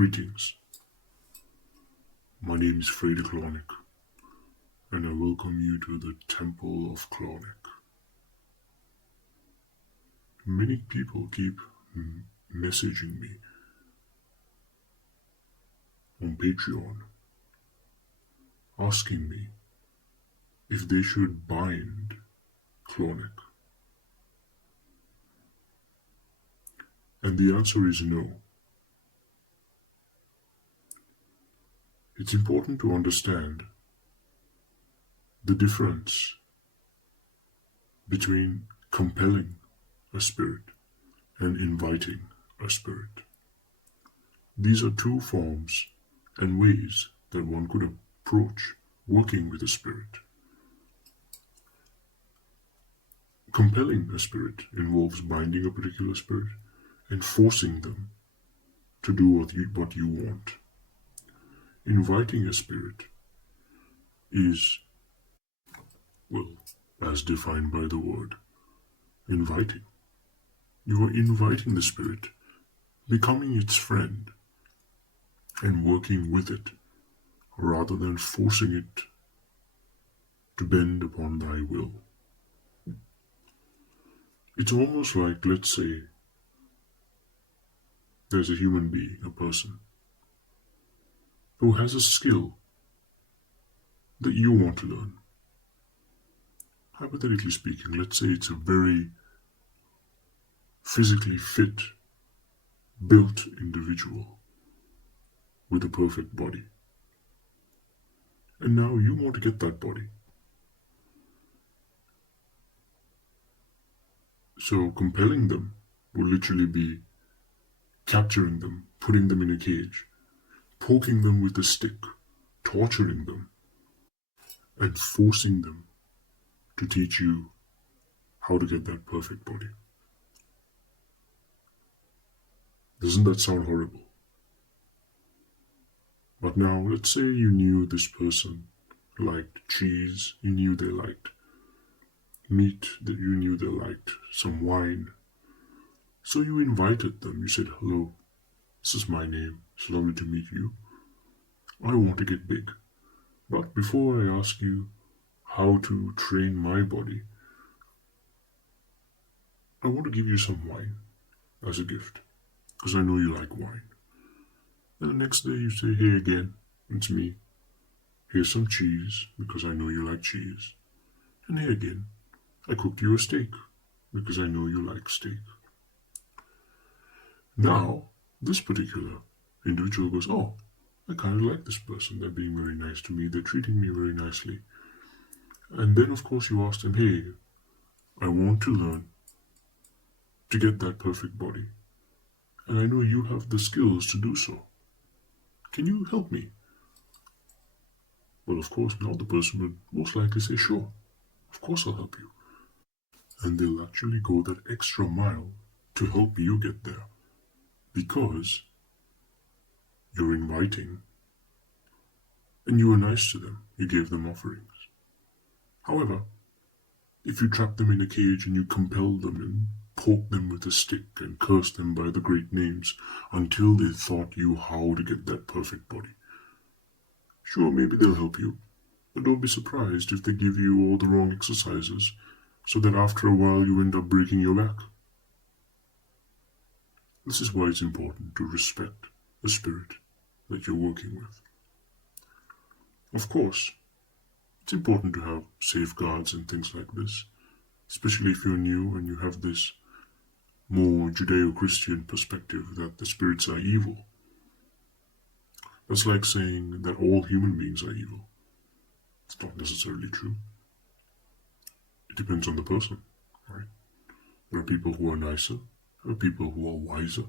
Greetings, my name is Clauneck, and I welcome you to the Temple of Clauneck. Many people keep messaging me on Patreon, asking me if they should bind Clauneck. And the answer is no. It's important to understand the difference between compelling a spirit and inviting a spirit. These are two forms and ways that one could approach working with a spirit. Compelling a spirit involves binding a particular spirit and forcing them to do what you want. Inviting a spirit is, well, as defined by the word, inviting. You are inviting the spirit, becoming its friend, and working with it, rather than forcing it to bend upon thy will. It's almost like, let's say, there's a human being, a person, who has a skill that you want to learn. Hypothetically speaking, let's say it's a very physically fit, built individual with a perfect body. And now you want to get that body. So compelling them will literally be capturing them, putting them in a cage, poking them with a stick, torturing them, and forcing them to teach you how to get that perfect body. Doesn't that sound horrible? But now, let's say you knew this person liked cheese, you knew they liked meat, that you knew they liked some wine. So you invited them, you said, "Hello, this is my name, it's lovely to meet you. I want to get big. But before I ask you how to train my body, I want to give you some wine as a gift, because I know you like wine." And the next day you say, "Hey again, it's me. Here's some cheese, because I know you like cheese. And hey again, I cooked you a steak, because I know you like steak." Now, this particular individual goes, "Oh, I kind of like this person. They're being very nice to me. They're treating me very nicely." And then, of course, you ask them, "Hey, I want to learn to get that perfect body. And I know you have the skills to do so. Can you help me?" Well, of course, now the person would most likely say, "Sure, of course I'll help you." And they'll actually go that extra mile to help you get there, because you're inviting and you were nice to them. You gave them offerings. However, if you trap them in a cage and you compel them and poke them with a stick and curse them by the great names until they taught you how to get that perfect body, sure, maybe they'll help you, but don't be surprised if they give you all the wrong exercises so that after a while you end up breaking your back. This is why it's important to respect the spirit that you're working with. Of course, it's important to have safeguards and things like this, especially if you're new and you have this more Judeo-Christian perspective that the spirits are evil. That's like saying that all human beings are evil. It's not necessarily true. It depends on the person, right? There are people who are nicer, there are people who are wiser,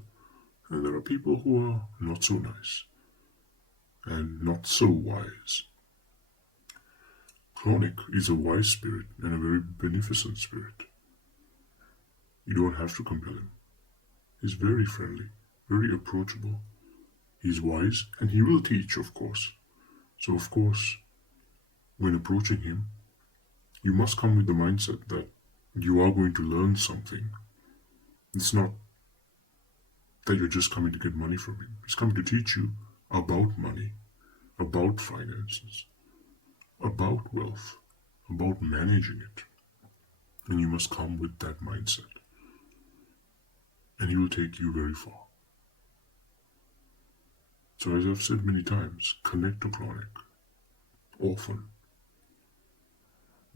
and there are people who are not so nice and not so wise. Clauneck is a wise spirit and a very beneficent spirit. You don't have to compel him. He's very friendly, very approachable. He's wise, and he will teach, of course. So, of course, when approaching him, you must come with the mindset that you are going to learn something. It's not that you're just coming to get money from him. He's coming to teach you about money, about finances, about wealth, about managing it. And you must come with that mindset. And he will take you very far. So as I've said many times, connect to Clauneck often.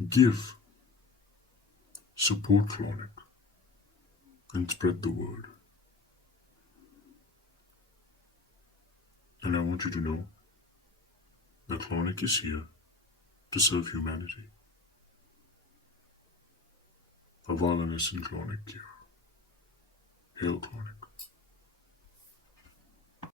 Give, support Clauneck, and spread the word. And I want you to know that Clauneck is here to serve humanity. Avalon is in Clauneck here. Hail Clauneck.